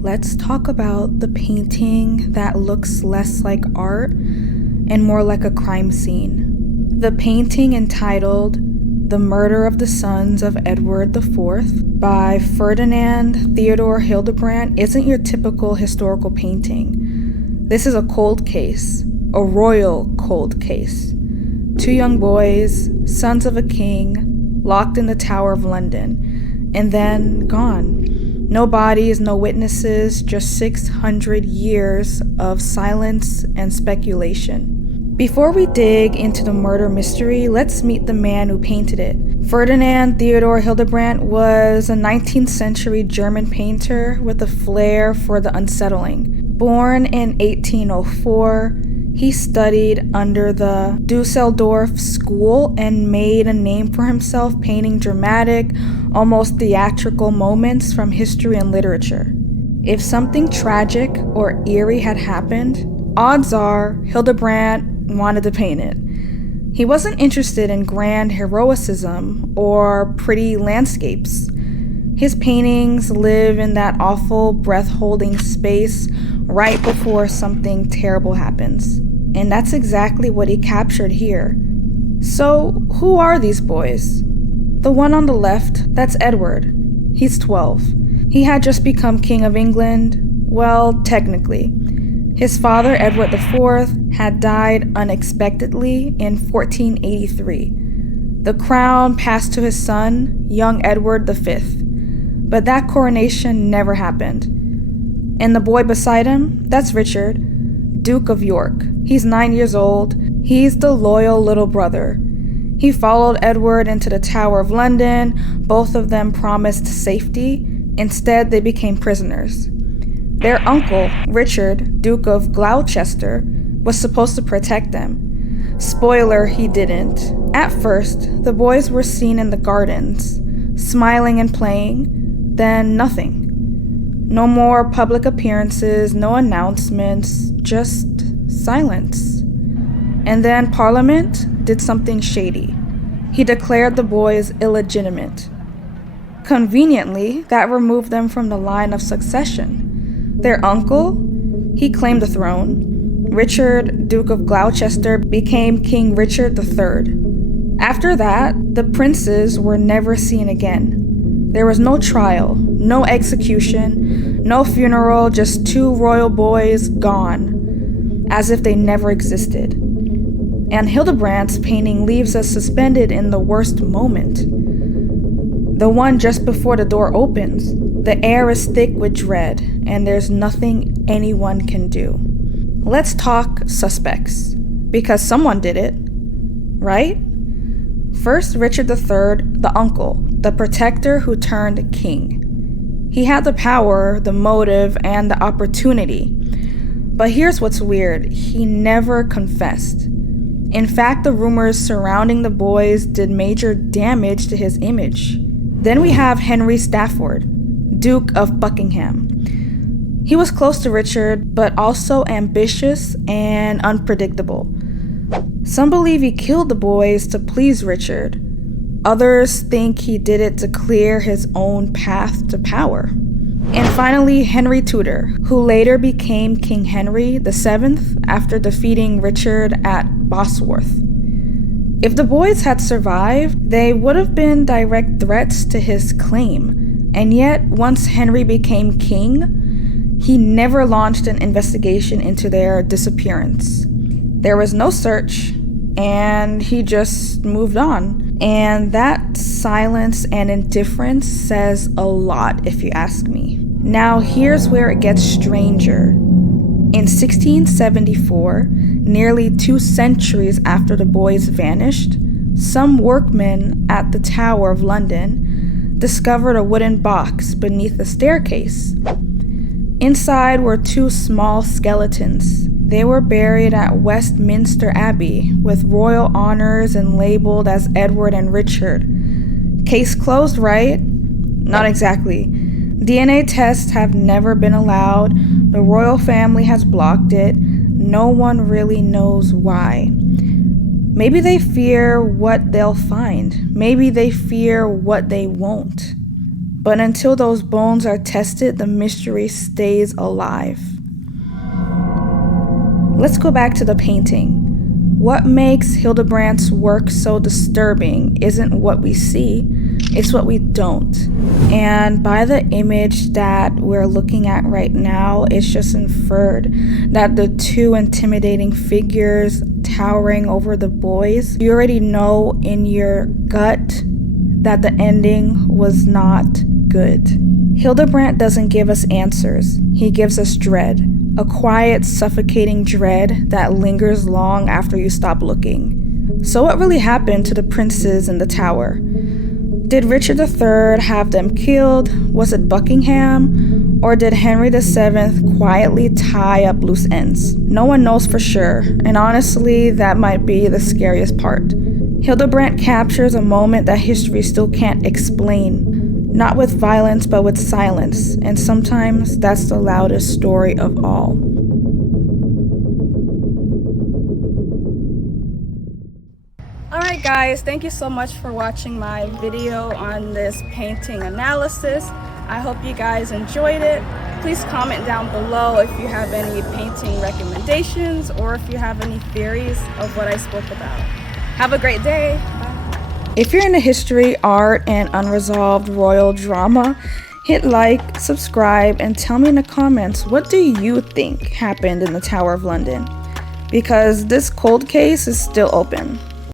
let's talk about the painting that looks less like art and more like a crime scene. The painting entitled The Murder of the Sons of Edward IV by Ferdinand Theodor Hildebrandt isn't your typical historical painting. This is a cold case, a royal cold case. 2 young boys, sons of a king, locked in the Tower of London, and then gone. No bodies, no witnesses, just 600 years of silence and speculation. Before we dig into the murder mystery, let's meet the man who painted it. Ferdinand Theodor Hildebrandt was a 19th century German painter with a flair for the unsettling. Born in 1804, he studied under the Dusseldorf School and made a name for himself painting dramatic, almost theatrical moments from history and literature. If something tragic or eerie had happened, odds are Hildebrandt wanted to paint it. He wasn't interested in grand heroicism or pretty landscapes. His paintings live in that awful, breath-holding space right before something terrible happens. And that's exactly what he captured here. So, who are these boys? The one on the left, that's Edward. He's 12. He had just become King of England. Well, technically. His father, Edward IV, had died unexpectedly in 1483. The crown passed to his son, young Edward V. But that coronation never happened. And the boy beside him, that's Richard, Duke of York. He's 9 years old. He's the loyal little brother. He followed Edward into the Tower of London. Both of them promised safety. Instead, they became prisoners. Their uncle, Richard, Duke of Gloucester, was supposed to protect them. Spoiler, he didn't. At first, the boys were seen in the gardens, smiling and playing, then nothing. No more public appearances, no announcements, just silence. And then Parliament did something shady. He declared the boys illegitimate. Conveniently, that removed them from the line of succession. Their uncle, he claimed the throne. Richard, Duke of Gloucester, became King Richard III. After that, the princes were never seen again. There was no trial, no execution, no funeral, just 2 royal boys gone, as if they never existed. And Hildebrandt's painting leaves us suspended in the worst moment. The one just before the door opens. The air is thick with dread, and there's nothing anyone can do. Let's talk suspects, because someone did it, right? First, Richard III, the uncle, the protector who turned king. He had the power, the motive, and the opportunity. But here's what's weird, he never confessed. In fact, the rumors surrounding the boys did major damage to his image. Then we have Henry Stafford, Duke of Buckingham. He was close to Richard, but also ambitious and unpredictable. Some believe he killed the boys to please Richard. Others think he did it to clear his own path to power. And finally, Henry Tudor, who later became King Henry VII after defeating Richard at Bosworth. If the boys had survived, they would have been direct threats to his claim. And yet, once Henry became king, he never launched an investigation into their disappearance. There was no search, and he just moved on. And that silence and indifference says a lot, if you ask me. Now, here's where it gets stranger. In 1674, nearly 2 centuries after the boys vanished, some workmen at the Tower of London discovered a wooden box beneath the staircase. Inside were 2 small skeletons. They were buried at Westminster Abbey with royal honors and labeled as Edward and Richard. Case closed, right? Not exactly. DNA tests have never been allowed. The royal family has blocked it. No one really knows why. Maybe they fear what they'll find. Maybe they fear what they won't. But until those bones are tested, the mystery stays alive. Let's go back to the painting. What makes Hildebrandt's work so disturbing isn't what we see, it's what we don't. And by the image that we're looking at right now, it's just inferred that the two intimidating figures towering over the boys, you already know in your gut that the ending was not good. Hildebrandt doesn't give us answers, he gives us dread. A quiet, suffocating dread that lingers long after you stop looking. So what really happened to the princes in the tower? Did Richard III have them killed? Was it Buckingham? Or did Henry VII quietly tie up loose ends? No one knows for sure, and honestly, that might be the scariest part. Hildebrandt captures a moment that history still can't explain. Not with violence, but with silence, and sometimes that's the loudest story of all. Alright guys, thank you so much for watching my video on this painting analysis. I hope you guys enjoyed it. Please comment down below if you have any painting recommendations or if you have any theories of what I spoke about. Have a great day. Bye. If you're into history, art, and unresolved royal drama, hit like, subscribe, and tell me in the comments, what do you think happened in the Tower of London? Because this cold case is still open.